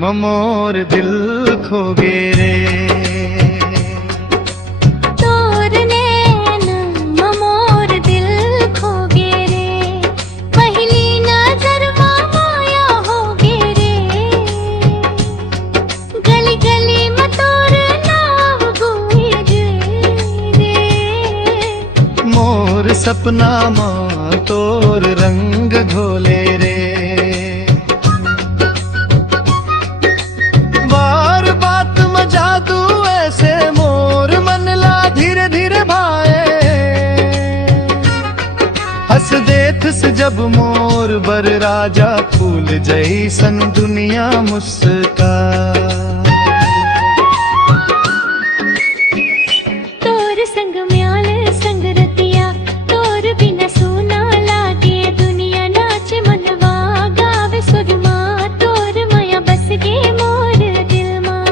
मोर दिल खो गे रे। तोर नैन मोर दिल खो गे रे, पहली नजर माया हो गे रे। गली गली में तोर नाम गूंज रे। मोर सपना मां तोर रंग घोले रे। बार बात में जादू ऐसे मोर मन ला धीरे धीरे भाए। हंस देथ से जब मोर बर राजा फूल जैसन दुनिया मुस्का। तोर संग म्याल संग रतिया, तोर बिना सोना लागे दुनिया। नाच मनवा गावे सुरमा, तोर माया बस गे मोर दिल मां।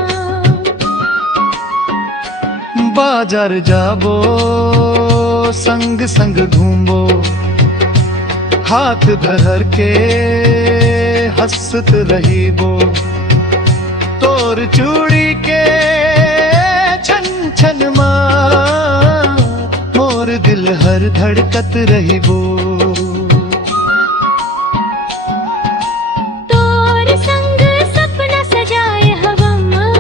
बाजार जाबो संग संग घूमबो, हाथ धर के हंसत रहीबो। तोर चूड़ी के छन छन मां मोर दिल हर धड़कत रहीबो। तोर संग सपना सजाए हवा मां,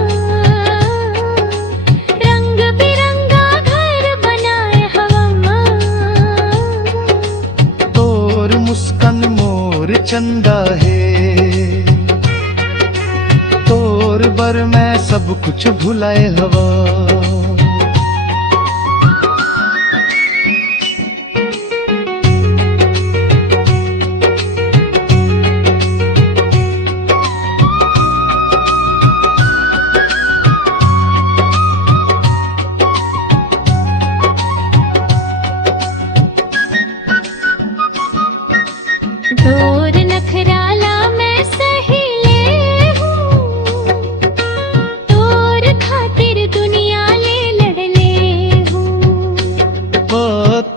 रंग बिरंगा घर बनाए हवा मां। तोर मुस्कान मोर चंदा है, तोर बर मैं सब कुछ भुलाए हवा। तोर नखराला मैं सही ले हूँ, तोर खातिर दुनिया ले लड़ ले हूँ।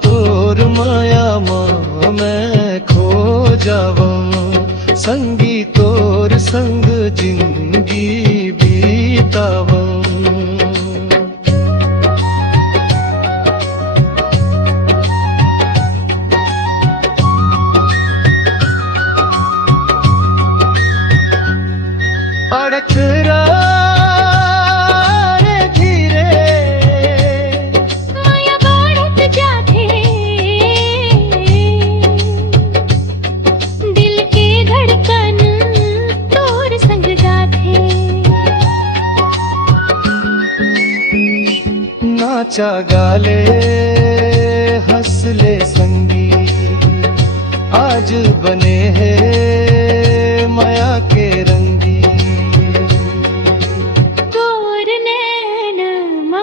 तोर माया मां मैं खो जावा, संगी तोर संग जिंदगी बीतावा। अड़क रे धीरे माया बढ़त जाथे, दिल के धड़कन तोर संग गाथे। नाचा गाले हंस ले संगी, आज बने हैं माया के रंगी। तोर नैन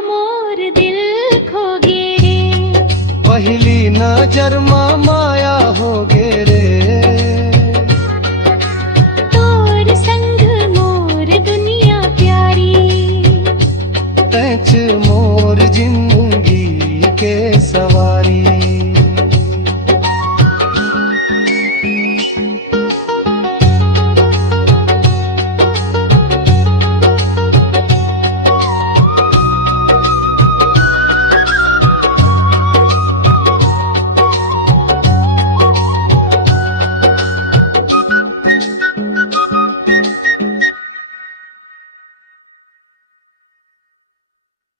मोर दिल खो गे रे, पहली नजर मां माया हो गे रे। तोर संग मोर दुनिया प्यारी। तैच